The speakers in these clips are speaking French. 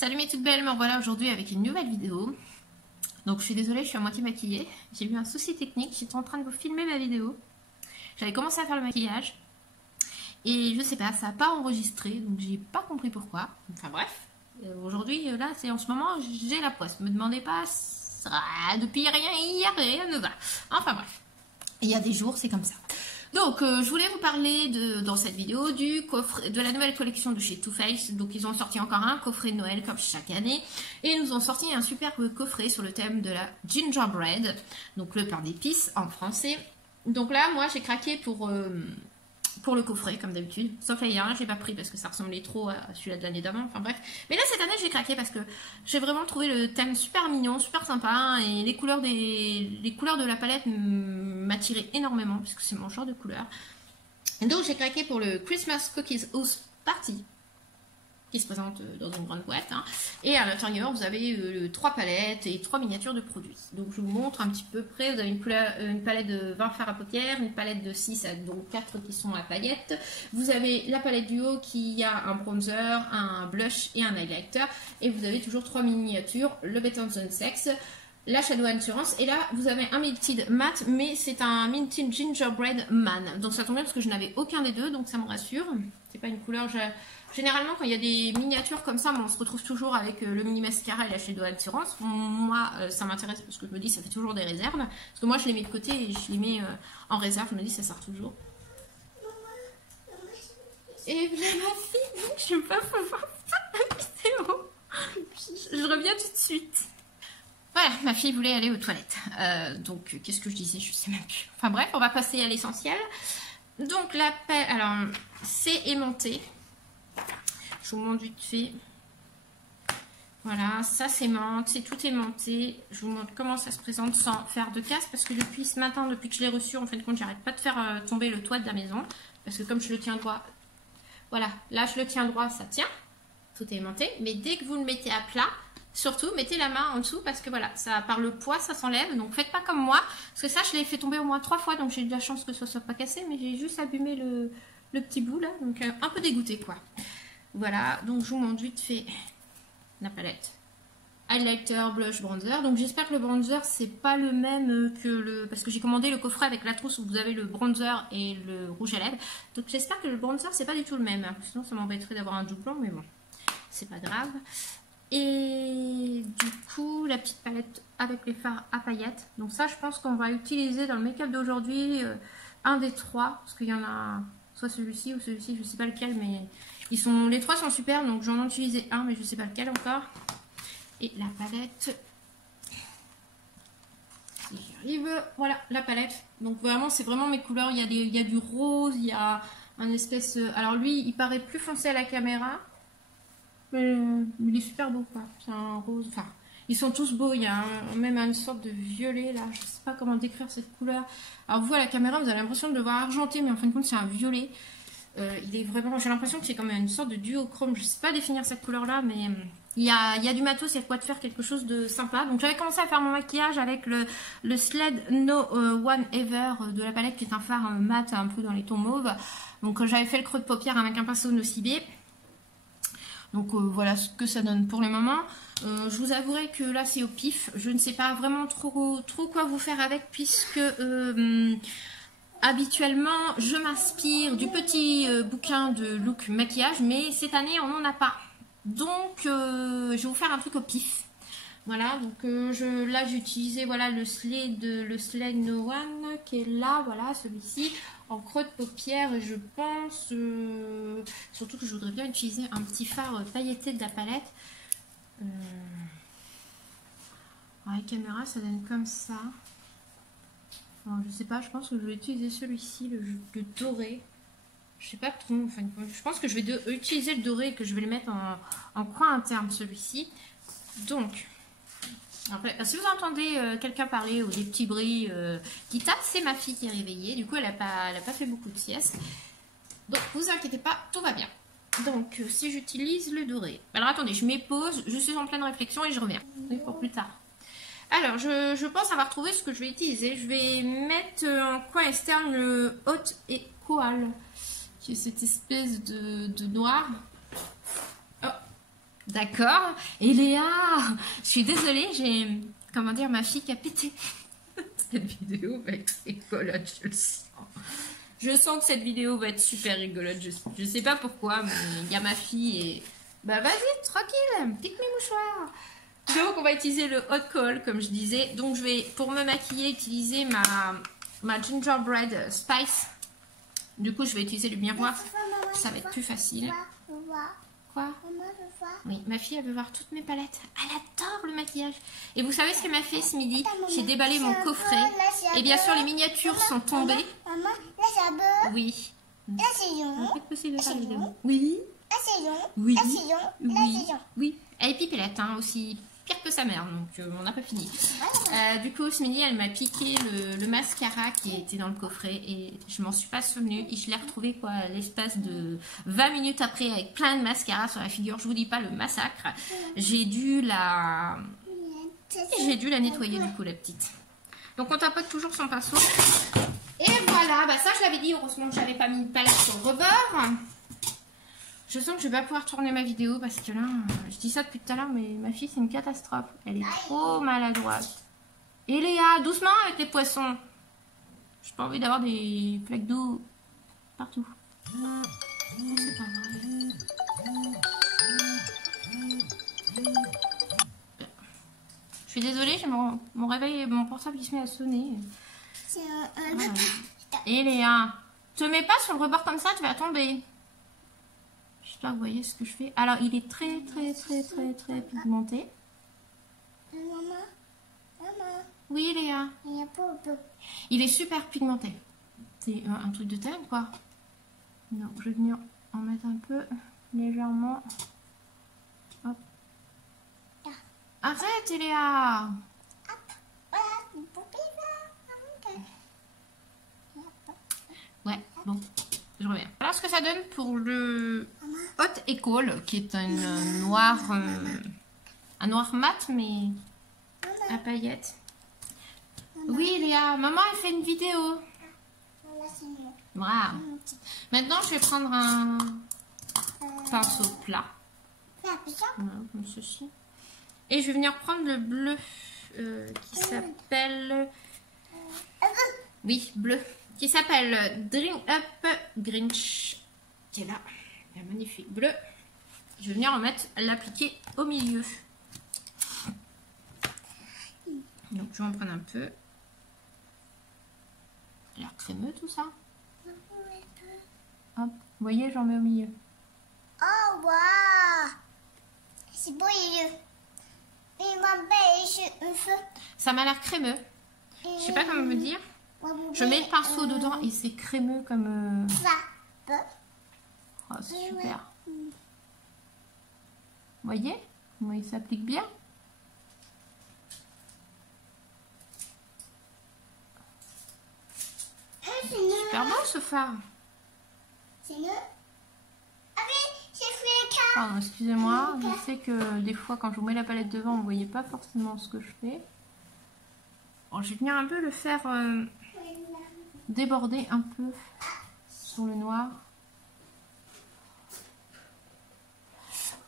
Salut mes toutes belles, me revoilà aujourd'hui avec une nouvelle vidéo. Donc je suis désolée, je suis à moitié maquillée. J'ai eu un souci technique, j'étais en train de vous filmer ma vidéo. J'avais commencé à faire le maquillage. Et je sais pas, ça n'a pas enregistré, donc j'ai pas compris pourquoi. Enfin bref, aujourd'hui, là, c'est en ce moment, j'ai la poste. Me demandez pas, depuis hier, rien ne va. Enfin bref, il y a des jours, c'est comme ça. Donc, je voulais vous parler dans cette vidéo du coffret, de la nouvelle collection de chez Too Faced. Donc, ils ont sorti encore un coffret de Noël comme chaque année. Et ils nous ont sorti un super coffret sur le thème de la gingerbread. Donc, le pain d'épices en français. Donc là, moi, j'ai craqué pour le coffret, comme d'habitude. Sauf hier, j'ai pas pris parce que ça ressemblait trop à celui-là de l'année d'avant. Enfin bref. Mais là, cette année, j'ai craqué parce que j'ai vraiment trouvé le thème super mignon, super sympa. Et les couleurs de la palette m'attiraient énormément parce que c'est mon genre de couleur. Et donc, j'ai craqué pour le Christmas Cookies House Party, qui se présente dans une grande boîte. Hein. Et à l'intérieur, vous avez 3 palettes et 3 miniatures de produits. Donc, je vous montre un petit peu près. Vous avez une palette de 20 fards à paupières, une palette de 6, donc 4 qui sont à paillettes. Vous avez la palette du haut qui a un bronzer, un blush et un highlighter. Et vous avez toujours 3 miniatures, le Better Than Sex, la Shadow Assurance. Et là, vous avez un Minted Matte, mais c'est un Minted Gingerbread Man. Donc, ça tombe bien parce que je n'avais aucun des deux, donc ça me rassure. C'est pas une couleur... Généralement, quand il y a des miniatures comme ça, on se retrouve toujours avec le mini mascara et la Shadow Assurance. Moi, ça m'intéresse parce que je me dis ça fait toujours des réserves. Parce que moi, je les mets de côté et je les mets en réserve. Je me dis ça sert toujours. Et là, ma fille, donc, je ne vais pas pouvoir faire la vidéo. Je reviens tout de suite. Voilà, ma fille voulait aller aux toilettes. Donc, qu'est-ce que je disais? Je sais même plus. Enfin bref, on va passer à l'essentiel. Donc, alors, c'est aimanté. Je vous montre vite fait. Voilà, ça s'aimante, c'est tout aimanté. Je vous montre comment ça se présente sans faire de casse. Parce que depuis ce matin, depuis que je l'ai reçu, en fin de compte, j'arrête pas de faire tomber le toit de la maison. Parce que comme je le tiens droit, voilà, là je le tiens droit, ça tient. Tout est aimanté. Mais dès que vous le mettez à plat, surtout, mettez la main en dessous. Parce que voilà, ça, par le poids, ça s'enlève. Donc faites pas comme moi. Parce que ça, je l'ai fait tomber au moins 3 fois. Donc j'ai eu de la chance que ça soit pas cassé. Mais j'ai juste abîmé le petit bout là. Donc un peu dégoûté quoi. Voilà, donc je vous montre vite fait la palette. Highlighter, blush, bronzer. Donc j'espère que le bronzer c'est pas le même que le... Parce que j'ai commandé le coffret avec la trousse où vous avez le bronzer et le rouge à lèvres. Donc j'espère que le bronzer c'est pas du tout le même. Sinon ça m'embêterait d'avoir un doublon, mais bon, c'est pas grave. Et du coup, la petite palette avec les fards à paillettes. Donc ça je pense qu'on va utiliser dans le make-up d'aujourd'hui un des 3. Parce qu'il y en a soit celui-ci ou celui-ci, je sais pas lequel, mais... les 3 sont super, donc j'en ai utilisé un, mais je ne sais pas lequel encore. Et la palette, si j'y arrive, voilà la palette. Donc vraiment, c'est vraiment mes couleurs. Il y a du rose, il y a un espèce... Alors lui, il paraît plus foncé à la caméra, mais il est super beau, quoi. C'est un rose, enfin, ils sont tous beaux. Il y a même une sorte de violet, là. Je ne sais pas comment décrire cette couleur. Alors vous, à la caméra, vous avez l'impression de le voir argenté, mais en fin de compte, c'est un violet. Il est vraiment, j'ai l'impression que c'est comme une sorte de duochrome. Je sais pas définir cette couleur là, mais il y a du matos, il y a de quoi de faire quelque chose de sympa. Donc j'avais commencé à faire mon maquillage avec le Sled No One Ever de la palette, qui est un fard mat un peu dans les tons mauves. Donc j'avais fait le creux de paupière avec un pinceau Nocibé. Donc voilà ce que ça donne pour le moment. Je vous avouerai que là c'est au pif. Je ne sais pas vraiment trop quoi vous faire avec, puisque habituellement, je m'inspire du petit bouquin de look maquillage, mais cette année, on n'en a pas. Donc, je vais vous faire un truc au pif. Voilà, donc là, j'ai utilisé voilà, le Sled No One qui est là, voilà, celui-ci, en creux de paupière. Et je pense, surtout que je voudrais bien utiliser un petit fard pailleté de la palette. À la caméra, ça donne comme ça. Alors, je sais pas, je pense que je vais utiliser celui-ci, le doré. Je sais pas trop, enfin, je pense que je vais utiliser le doré et que je vais le mettre en coin interne, celui-ci. Donc, après, si vous entendez quelqu'un parler ou des petits bruits qui tapent, c'est ma fille qui est réveillée. Du coup, elle a pas fait beaucoup de sieste. Donc, vous inquiétez pas, tout va bien. Donc, si j'utilise le doré. Alors, attendez, je m'épose, je suis en pleine réflexion et je reviens. Mais pour plus tard. Alors, je pense avoir trouvé ce que je vais utiliser. Je vais mettre en coin externe le Hot et Koal, qui est cette espèce de noir. Oh, D'accord. Et Léa, je suis désolée, j'ai, comment dire, ma fille qui a pété. Cette vidéo va être rigolote, je le sens. Je sens que cette vidéo va être super rigolote. Je sais pas pourquoi, mais il y a ma fille et... Bah vas-y, tranquille, pique mes mouchoirs. Donc on va utiliser le hot coal, comme je disais. Donc je vais, pour me maquiller, utiliser ma gingerbread spice. Du coup, je vais utiliser le miroir. Ça va être plus facile. Quoi? Oui, ma fille, elle veut voir toutes mes palettes. Elle adore le maquillage. Et vous savez ce qu'elle m'a fait ce midi? J'ai déballé mon coffret. Et bien sûr, les miniatures sont tombées. Oui. C'est possible de faire la vidéo. Oui. Oui. Oui. Oui. Elle est pipelette, hein, aussi pire que sa mère, donc on n'a pas fini. Du coup, ce midi, elle m'a piqué le mascara qui était dans le coffret et je m'en suis pas souvenue. Et je l'ai retrouvé quoi, à l'espace de 20 minutes après avec plein de mascara sur la figure. Je vous dis pas le massacre. J'ai dû la nettoyer du coup, la petite. Donc on tapote toujours son pinceau. Et voilà, bah ça je l'avais dit, heureusement que j'avais pas mis de palette sur le rebord. Je sens que je vais pas pouvoir tourner ma vidéo parce que là, je dis ça depuis tout à l'heure, mais ma fille c'est une catastrophe. Elle est trop maladroite. Et Léa, doucement avec les poissons. J'ai pas envie d'avoir des plaques d'eau partout. C'est pas vrai. Je suis désolée, j'ai mon réveil, mon portable qui se met à sonner. Voilà. Et Léa, te mets pas sur le rebord comme ça, tu vas tomber. J'espère que vous voyez ce que je fais. Alors, il est très pigmenté. Maman. Oui, Léa. Il est super pigmenté. C'est un truc de dingue, quoi. Non, je vais venir en mettre un peu légèrement. Hop. Arrête, Léa. Ouais, bon. Je reviens. Voilà ce que ça donne pour le Hot École, qui est un noir mat, mais à paillettes. Oui, Léa, maman, elle fait une vidéo. Voilà. Maintenant, je vais prendre un pinceau plat. Voilà, comme ceci. Et je vais venir prendre le bleu qui s'appelle... Oui, bleu. Qui s'appelle Dream Up Grinch, qui est là, un magnifique bleu. Je vais venir en mettre, l'appliquer au milieu. Donc je vais en prendre un peu. Il a l'air crémeux tout ça. Hop, vous voyez, j'en mets au milieu. Oh waouh, c'est beau les yeux. Et ma belle cheveux. Ça m'a l'air crémeux. Je sais pas comment me dire. Je mets le pinceau dedans et c'est crémeux comme... Oh, c'est super. Vous voyez comment il s'applique bien? Super beau ce fard. Pardon, excusez-moi. Je sais que des fois quand je vous mets la palette devant, vous ne voyez pas forcément ce que je fais. Bon, je vais venir un peu le faire... déborder un peu sur le noir.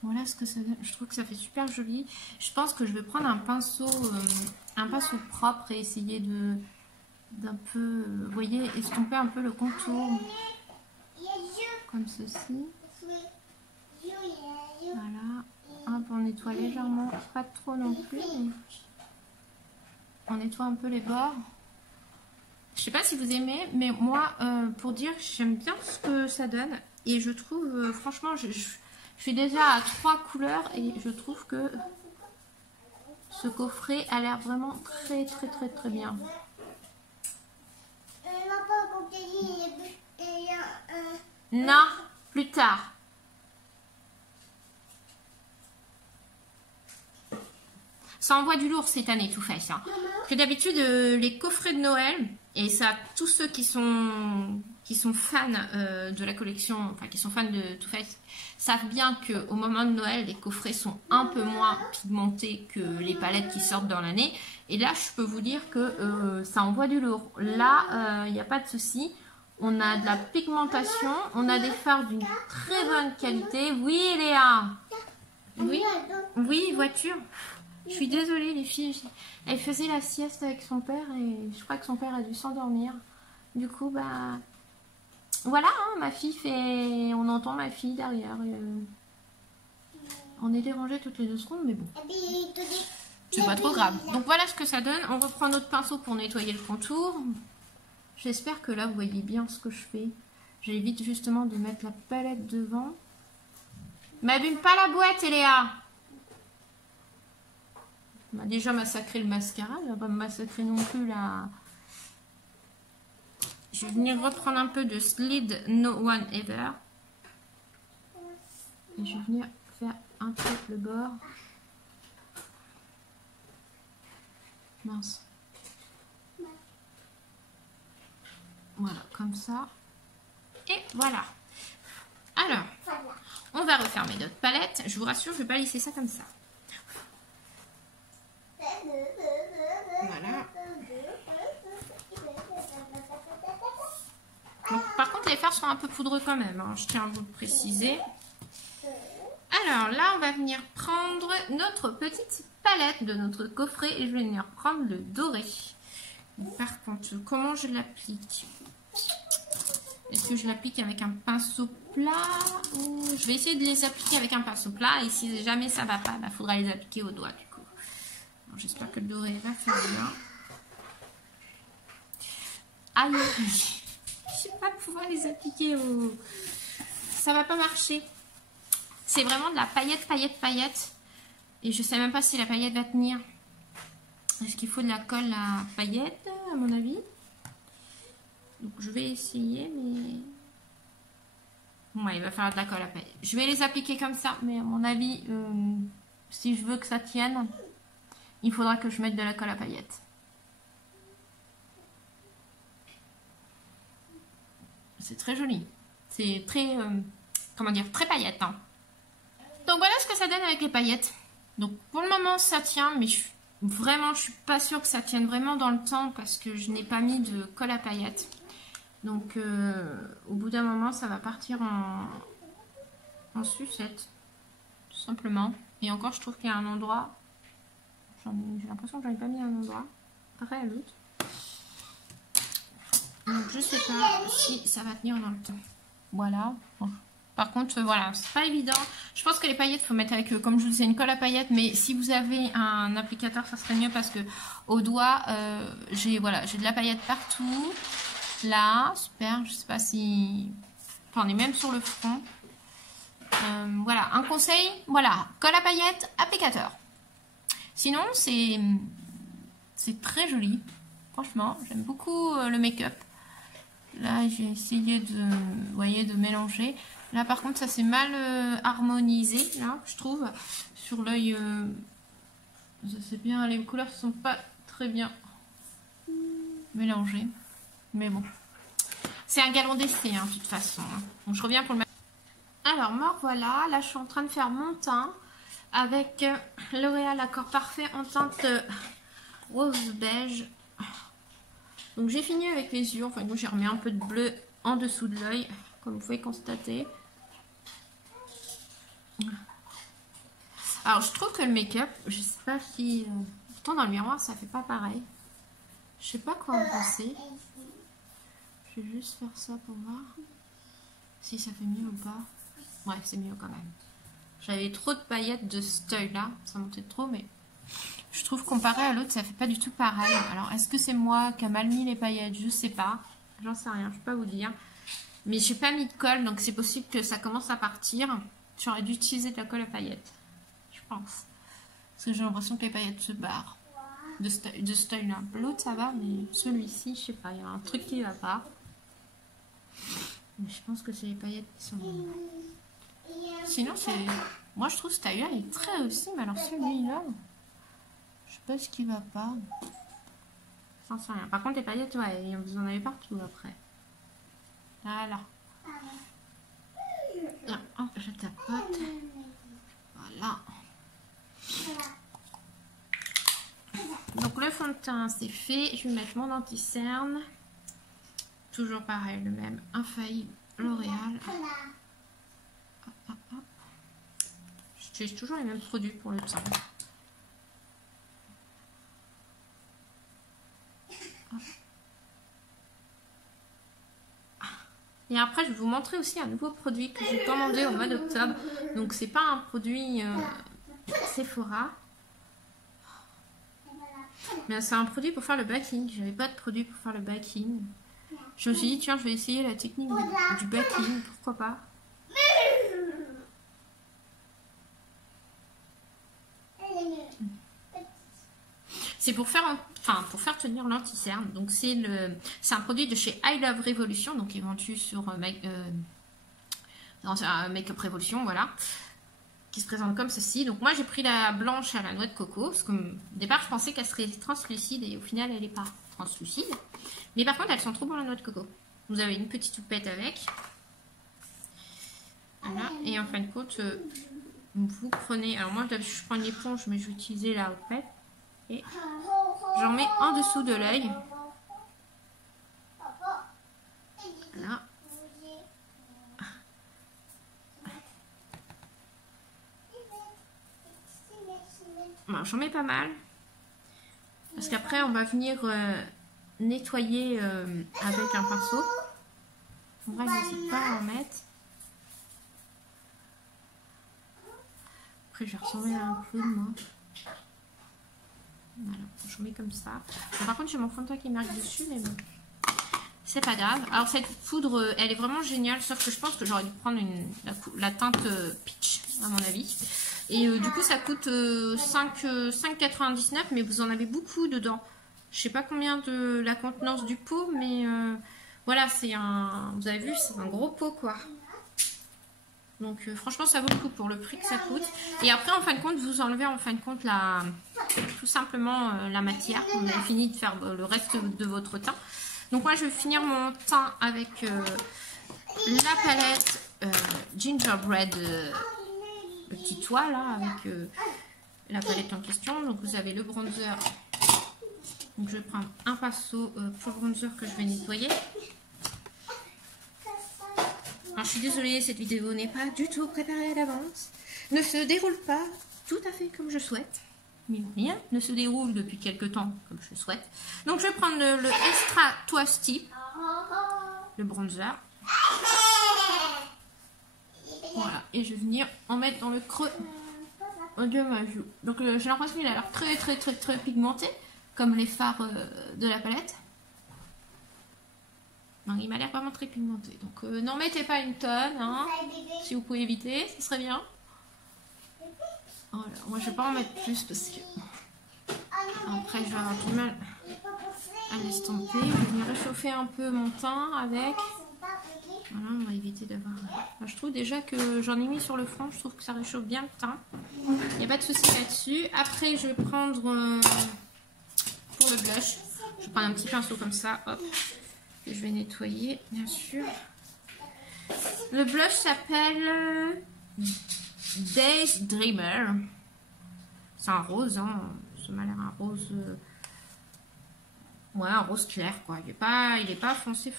Voilà ce que ça donne. Je trouve que ça fait super joli. Je pense que je vais prendre un pinceau propre et essayer d'un peu, vous voyez, estomper un peu le contour comme ceci. Voilà. Hop, on nettoie légèrement, pas trop non plus. Mais on nettoie un peu les bords. Je sais pas si vous aimez, mais moi, pour dire, j'aime bien ce que ça donne. Et je trouve, franchement, je suis déjà à 3 couleurs et je trouve que ce coffret a l'air vraiment très bien. Non, plus tard. Ça envoie du lourd cette année, Too Faced. Hein. Parce que d'habitude, les coffrets de Noël, et ça, tous ceux qui sont fans de la collection, enfin qui sont fans de Too Faced, savent bien qu'au moment de Noël, les coffrets sont un peu moins pigmentés que les palettes qui sortent dans l'année. Et là, je peux vous dire que ça envoie du lourd. Là, il n'y a pas de souci. On a de la pigmentation, on a des fards d'une très bonne qualité. Oui, Léa. Oui, oui, voiture. Je suis désolée, les filles. Elle faisait la sieste avec son père et je crois que son père a dû s'endormir. Du coup, bah... Voilà, hein, ma fille fait... On entend ma fille derrière. On est dérangé toutes les 2 secondes, mais bon. C'est pas trop grave. Donc voilà ce que ça donne. On reprend notre pinceau pour nettoyer le contour. J'espère que là, vous voyez bien ce que je fais. J'évite justement de mettre la palette devant. M'abîme pas la boîte, Eléa. On a déjà massacré le mascara. Elle va pas me massacrer non plus là. Je vais venir reprendre un peu de Slide No One Ever. Et je vais venir faire un peu le bord. Mince. Voilà, comme ça. Et voilà. Alors, on va refermer notre palette. Je vous rassure, je ne vais pas laisser ça comme ça. Voilà. Donc, par contre, les fards sont un peu poudreux quand même, hein, je tiens à vous le préciser. Alors là, on va venir prendre notre petite palette de notre coffret et je vais venir prendre le doré. Par contre, comment je l'applique? Est-ce que je l'applique avec un pinceau plat ou... Je vais essayer de les appliquer avec un pinceau plat et si jamais ça va pas, il faudra les appliquer au doigt du coup. J'espère que le doré va faire bien. Aïe, je vais pas pouvoir les appliquer au... Ça va pas marcher. C'est vraiment de la paillette. Et je sais même pas si la paillette va tenir. Est-ce qu'il faut de la colle à paillettes, à mon avis? Donc je vais essayer, mais... Ouais, il va falloir de la colle à paillettes. Je vais les appliquer comme ça, mais à mon avis, si je veux que ça tienne, il faudra que je mette de la colle à paillettes. C'est très joli. C'est très, comment dire, très paillette. Hein. Donc voilà ce que ça donne avec les paillettes. Donc pour le moment ça tient, mais je suis pas sûre que ça tienne vraiment dans le temps parce que je n'ai pas mis de colle à paillettes. Donc au bout d'un moment ça va partir en sucette, tout simplement. Et encore je trouve qu'il y a un endroit, j'ai l'impression que j'en ai pas mis un endroit, pareil à l'autre. Donc je sais pas si ça va tenir dans le temps. Voilà. Par contre, voilà, c'est pas évident. Je pense que les paillettes, il faut mettre avec, comme je vous disais, une colle à paillettes. Mais si vous avez un applicateur, ça serait mieux parce que au doigt, j'ai de la paillette partout. Là, super. Je sais pas si... Enfin, on est même sur le front. Voilà, un conseil. Voilà, colle à paillettes, applicateur. Sinon, c'est très joli. Franchement, j'aime beaucoup le make-up. Là, j'ai essayé vous voyez, de mélanger. Là, par contre, ça s'est mal harmonisé, là, je trouve. Sur l'œil, ça c'est bien. Les couleurs ne sont pas très bien mélangées. Mais bon. C'est un galon d'essai, hein, de toute façon. Donc, je reviens pour le... Alors, me voilà. Là, je suis en train de faire mon teint avec L'Oréal Accord Parfait en teinte rose beige. Donc, j'ai fini avec les yeux. Enfin, moi, j'ai remis un peu de bleu en dessous de l'œil, comme vous pouvez constater. Alors je trouve que le make-up, je sais pas si... pourtant dans le miroir ça fait pas pareil. Je sais pas quoi en penser. Je vais juste faire ça pour voir si ça fait mieux ou pas. Ouais, c'est mieux quand même. J'avais trop de paillettes de ce œil-là, ça montait trop, mais je trouve comparé à l'autre ça fait pas du tout pareil. Alors est-ce que c'est moi qui a mal mis les paillettes? Je sais pas. J'en sais rien, je peux pas vous dire. Mais j'ai pas mis de colle, donc c'est possible que ça commence à partir. J'aurais dû utiliser de la colle à paillettes. Je pense. Parce que j'ai l'impression que les paillettes se barrent. De ce œil-là. L'autre ça va, mais celui-ci, je sais pas, il y a un truc qui va pas. Mais je pense que c'est les paillettes qui sont... Sinon, c'est... Moi, je trouve que ce taille-là est très réussi, mais alors celui-là, je sais pas ce qui va pas. J'en sais rien. Par contre, les paillettes, ouais, vous en avez partout après. Voilà. Hop, je tapote. Voilà. Donc le fond de teint c'est fait. Je vais mettre mon anti-cerne. Toujours pareil, le même. Infaillible L'Oréal. Hop, hop, hop. Je J'utilise toujours les mêmes produits pour le teint. Et après, je vais vous montrer aussi un nouveau produit que j'ai commandé au mois d'octobre. Donc, c'est pas un produit Sephora. Mais c'est un produit pour faire le backing. J'avais pas de produit pour faire le backing. Je me suis dit, tiens, je vais essayer la technique du backing. Pourquoi pas? C'est pour faire, pour faire tenir l'anti-cerne. Donc c'est un produit de chez I Love Revolution, donc qui est vendu sur Make-up Revolution, voilà, qui se présente comme ceci. Donc moi j'ai pris la blanche à la noix de coco, parce que au départ je pensais qu'elle serait translucide et au final elle n'est pas translucide. Mais par contre elles sont trop bonnes la noix de coco. Vous avez une petite houppette avec. Voilà, et en fin de compte, vous prenez, alors moi je prends une éponge mais je vais utiliser la houppette. Et j'en mets en dessous de l'œil. Voilà. Bon, j'en mets pas mal. Parce qu'après, on va venir nettoyer avec un pinceau. En vrai, n'hésite pas à en mettre. Après, je vais ressembler à un clown, moi. Voilà, je mets comme ça. Bon, par contre, j'ai mon fond de teint qui marque dessus, mais bon, c'est pas grave. Alors, cette poudre, elle est vraiment géniale, sauf que je pense que j'aurais dû prendre la teinte peach, à mon avis. Et du coup, ça coûte 5,99, mais vous en avez beaucoup dedans. Je sais pas combien de la contenance du pot, mais voilà, c'est un. Vous avez vu, c'est un gros pot, quoi. Donc franchement ça vaut le coup pour le prix que ça coûte. Et après en fin de compte vous enlevez en fin de compte tout simplement la matière quand vous avez fini de faire le reste de votre teint. Donc moi je vais finir mon teint avec la palette Gingerbread petit toit là avec la palette en question. Donc vous avez le bronzer. Donc je vais prendre un pinceau pour le bronzer que je vais nettoyer. Alors, je suis désolée, cette vidéo n'est pas du tout préparée à l'avance. Ne se déroule pas tout à fait comme je souhaite. Mais rien ne se déroule depuis quelques temps comme je souhaite. Donc, je vais prendre le Extra Twisty, le bronzer. Voilà, et je vais venir en mettre dans le creux de ma joue. Donc, j'ai l'impression qu'il a l'air très pigmenté, comme les fards de la palette. Non, il m'a l'air vraiment très pigmenté. Donc, n'en mettez pas une tonne, hein, si vous pouvez éviter, ce serait bien. Voilà, moi, je vais pas en mettre plus parce que après, je vais avoir du mal à l'estomper. Je vais venir réchauffer un peu mon teint avec. Voilà, on va éviter d'avoir. Enfin, je trouve déjà que j'en ai mis sur le front. Je trouve que ça réchauffe bien le teint. Il n'y a pas de souci là-dessus. Après, je vais prendre pour le blush. Je vais prendre un petit pinceau comme ça. Hop. Et je vais nettoyer, bien sûr. Le blush s'appelle Days Dreamer. C'est un rose, hein. Ça m'a l'air un rose. Ouais, un rose clair, quoi. Il est pas foncé.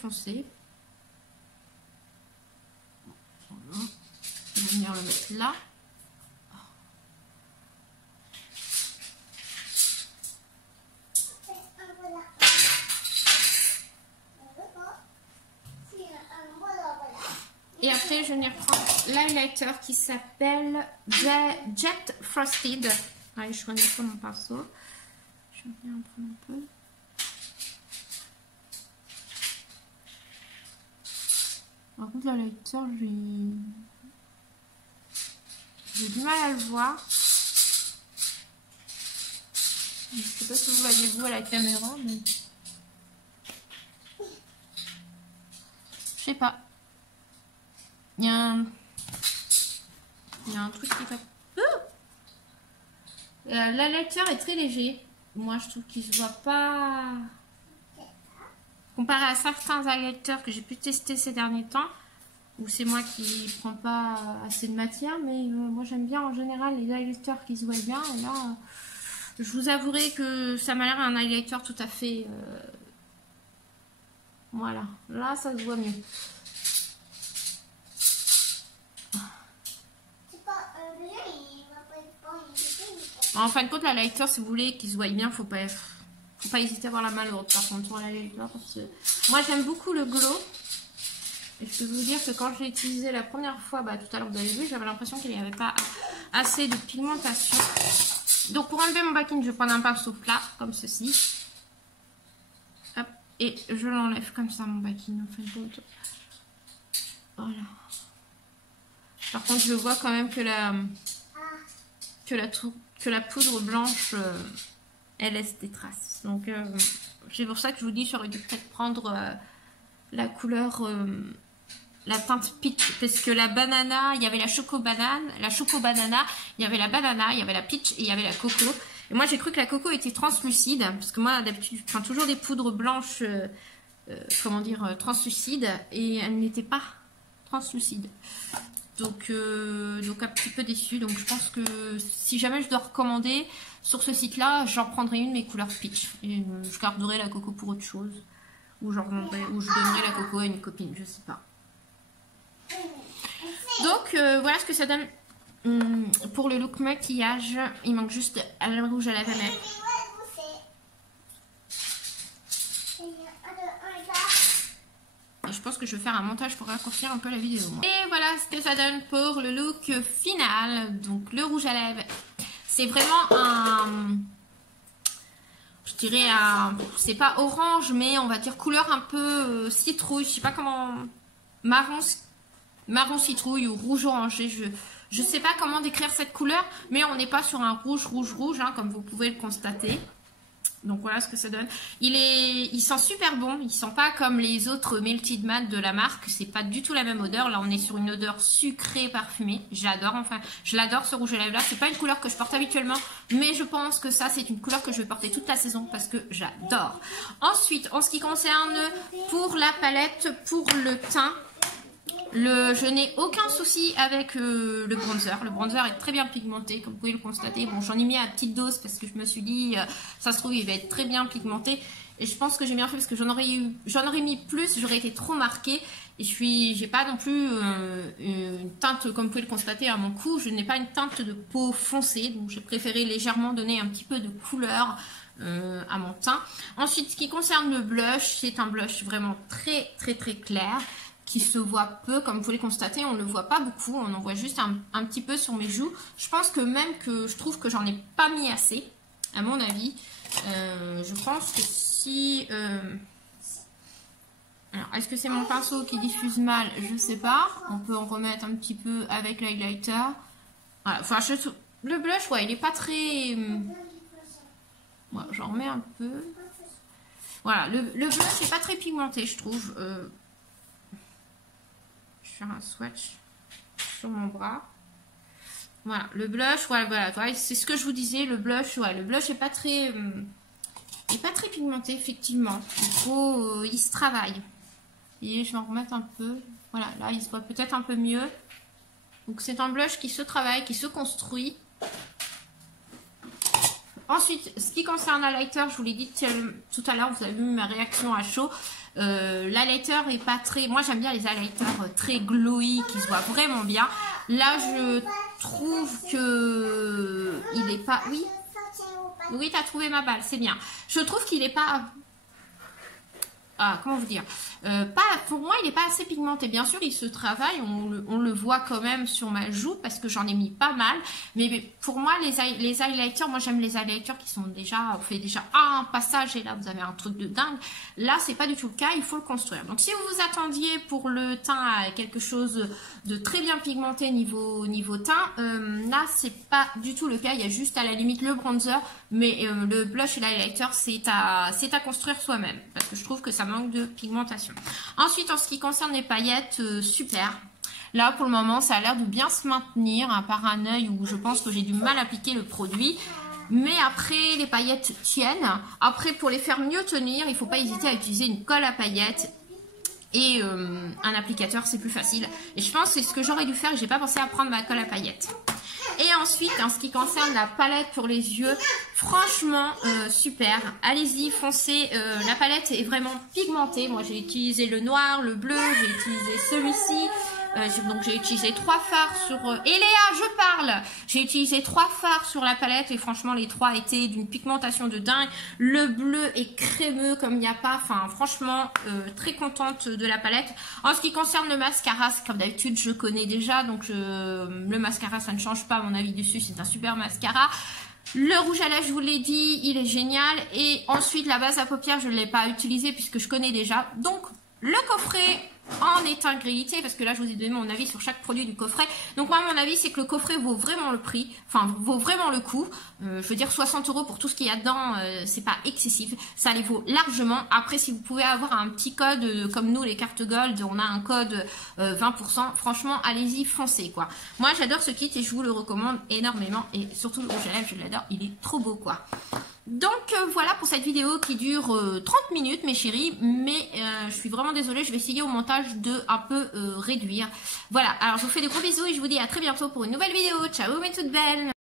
Voilà. Je vais venir le mettre là. Et après, je vais venir prendre l'highlighter qui s'appelle Jet Frosted. Allez, je connais pas mon pinceau. Je vais venir en prendre un peu. Par contre, l'highlighter, j'ai du mal à le voir. Je sais pas si vous voyez vous à la caméra, mais je sais pas. Il y a un truc qui va. L'highlighter est très léger. Moi, je trouve qu'il se voit pas. Comparé à certains highlighters que j'ai pu tester ces derniers temps, où c'est moi qui prends pas assez de matière, mais moi j'aime bien en général les highlighters qui se voient bien. Et là, je vous avouerai que ça m'a l'air un highlighter tout à fait. Voilà, là ça se voit mieux. En fin de compte, la lighter, si vous voulez qu'il se voie bien, faut pas hésiter à avoir la main lourde par contre sur la lighter. Parce que moi, j'aime beaucoup le glow. Et je peux vous dire que quand je l'ai utilisé la première fois, tout à l'heure vous avez vu, j'avais l'impression qu'il n'y avait pas assez de pigmentation. Donc pour enlever mon backing, je vais prendre un pinceau plat comme ceci. Hop, et je l'enlève comme ça mon backing en fin de compte. Voilà. Par contre, je vois quand même que la poudre blanche, elle laisse des traces. Donc c'est pour ça que je vous dis, j'aurais dû peut-être prendre la couleur, la teinte peach, parce que la banana, il y avait la choco banana, il y avait la banana, il y avait la peach et il y avait la coco. Et moi j'ai cru que la coco était translucide, parce que moi d'habitude je prends toujours des poudres blanches, comment dire, translucides, et elle n'était pas translucide. Donc un petit peu déçue. Donc je pense que si jamais je dois recommander sur ce site là, j'en prendrai une de mes couleurs peach, et je garderai la coco pour autre chose, ou je donnerai la coco à une copine, je sais pas. Donc voilà ce que ça donne pour le look maquillage. Il manque juste le rouge à lèvres à mettre. Je pense que je vais faire un montage pour raccourcir un peu la vidéo. Et voilà ce que ça donne pour le look final. Donc le rouge à lèvres, c'est vraiment un... Je dirais un... C'est pas orange, mais on va dire couleur un peu citrouille. Je sais pas comment... Marron citrouille ou rouge orangé. Je sais pas comment décrire cette couleur, mais on n'est pas sur un rouge, hein, comme vous pouvez le constater. Donc voilà ce que ça donne. Il sent super bon. Il sent pas comme les autres Melted Matte de la marque. C'est pas du tout la même odeur. Là, on est sur une odeur sucrée, parfumée. J'adore. Enfin, je l'adore ce rouge à lèvres là. C'est pas une couleur que je porte habituellement, mais je pense que ça, c'est une couleur que je vais porter toute la saison parce que j'adore. Ensuite, en ce qui concerne pour la palette, pour le teint, je n'ai aucun souci avec le bronzer. Le bronzer est très bien pigmenté, comme vous pouvez le constater. Bon, j'en ai mis à petite dose parce que je me suis dit, ça se trouve, il va être très bien pigmenté. Et je pense que j'ai bien fait parce que j'en aurais mis plus, j'aurais été trop marquée. Et j'ai pas non plus une teinte, comme vous pouvez le constater, à mon cou. Je n'ai pas une teinte de peau foncée, donc j'ai préféré légèrement donner un petit peu de couleur à mon teint. Ensuite, ce qui concerne le blush, c'est un blush vraiment très clair, qui se voit peu, comme vous pouvez le constater, on ne le voit pas beaucoup, on en voit juste un petit peu sur mes joues. Je pense que même que je trouve que j'en ai pas mis assez, à mon avis. Je pense que si... Alors, est-ce que c'est mon pinceau qui diffuse mal? Je sais pas. On peut en remettre un petit peu avec l'highlighter. Voilà, enfin, le blush, ouais, il est pas très... Voilà, j'en remets un peu. Voilà, le blush n'est pas très pigmenté, je trouve. Faire un swatch sur mon bras. Voilà, le blush, voilà, c'est ce que je vous disais, le blush, le blush est pas très pigmenté, effectivement. Il se travaille. Et je vais en remettre un peu. Voilà, là il se voit peut-être un peu mieux. Donc c'est un blush qui se travaille, qui se construit. Ensuite, ce qui concerne l'highlighter, je vous l'ai dit tout à l'heure, vous avez vu ma réaction à chaud. L'highlighter est pas très... Moi j'aime bien les highlighters très glowy, qui se voient vraiment bien. Là je trouve que il est pas... Oui, t'as trouvé ma balle, c'est bien. Je trouve qu'il est pas... comment vous dire, pour moi il n'est pas assez pigmenté. Bien sûr il se travaille, on le voit quand même sur ma joue parce que j'en ai mis pas mal, mais pour moi les highlighters, moi j'aime les highlighters qui sont déjà, on fait déjà un passage et là vous avez un truc de dingue. Là c'est pas du tout le cas, il faut le construire. Donc si vous vous attendiez pour le teint à quelque chose de très bien pigmenté niveau teint, là c'est pas du tout le cas. Il y a juste à la limite le bronzer, mais le blush et l'highlighter c'est à construire soi-même parce que je trouve que ça manque de pigmentation. Ensuite, en ce qui concerne les paillettes, super. Là, pour le moment, ça a l'air de bien se maintenir, à part un œil où je pense que j'ai du mal à appliquer le produit. Mais après, les paillettes tiennent. Après, pour les faire mieux tenir, il ne faut pas hésiter à utiliser une colle à paillettes. Et un applicateur, c'est plus facile. Et je pense que c'est ce que j'aurais dû faire et j'ai pas pensé à prendre ma colle à paillettes. Et ensuite, en ce qui concerne la palette pour les yeux, Franchement, super. Allez-y, foncez. La palette est vraiment pigmentée. Moi, j'ai utilisé le noir, le bleu, j'ai utilisé celui-ci. Donc j'ai utilisé 3 fards sur... Et Léa, je parle. J'ai utilisé 3 fards sur la palette et franchement les 3 étaient d'une pigmentation de dingue. Le bleu est crémeux comme il n'y a pas. Enfin franchement très contente de la palette. En ce qui concerne le mascara, comme d'habitude je connais déjà. Donc le mascara ça ne change pas mon avis dessus. C'est un super mascara. Le rouge à lèvres, je vous l'ai dit, il est génial. Et ensuite la base à paupières, je ne l'ai pas utilisée puisque je connais déjà. Donc le coffret en intégralité, parce que là je vous ai donné mon avis sur chaque produit du coffret. Donc moi mon avis c'est que le coffret vaut vraiment le prix, enfin vaut vraiment le coup. Je veux dire 60 € pour tout ce qu'il y a dedans, c'est pas excessif, ça les vaut largement. Après si vous pouvez avoir un petit code comme nous les cartes gold, on a un code 20%, franchement allez-y, foncez quoi. Moi j'adore ce kit et je vous le recommande énormément et surtout le rouge à lèvres je l'adore, il est trop beau quoi. Donc voilà pour cette vidéo qui dure 30 minutes mes chéris, mais je suis vraiment désolée, je vais essayer au montage de un peu réduire. Voilà, alors je vous fais des gros bisous et je vous dis à très bientôt pour une nouvelle vidéo. Ciao mes toutes belles.